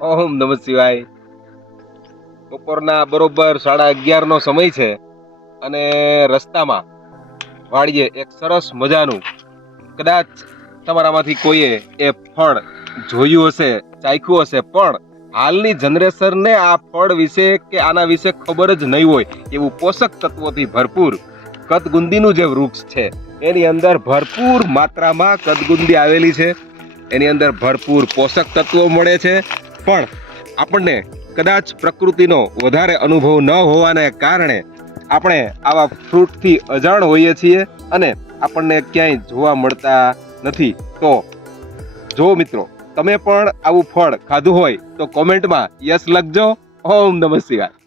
ઓમ નમઃ શિવાય. બપોરના બરોબર 11:30 નો સમય છે અને રસ્તામાં વાડીએ એક સરસ મજાનું, કદાચ તમારામાંથી કોઈએ એ ફળ જોયું હશે, ચાખ્યું હશે, પણ હાલની જનરેશનને આ ફળ વિશે કે આના વિશે ખબર જ નહીં હોય એવું પોષક તત્વોથી ભરપૂર કદગુંદીનું જે વૃક્ષ છે એની અંદર ભરપૂર માત્રામાં કદગુંદી આવેલી છે. એની અંદર ભરપૂર પોષક તત્વો મળે છે, પણ આપણને કદાચ પ્રકૃતિનો વધારે અનુભવ ન હોવાને કારણે આપણે આવા ફ્રૂટથી અજાણ હોઈએ છીએ અને આપણને ક્યાંય જોવા મળતા નથી. તો જો મિત્રો તમે પણ આવું ફળ ખાધું હોય તો કોમેન્ટમાં યસ લખજો. ઓમ નમઃ શિવાય.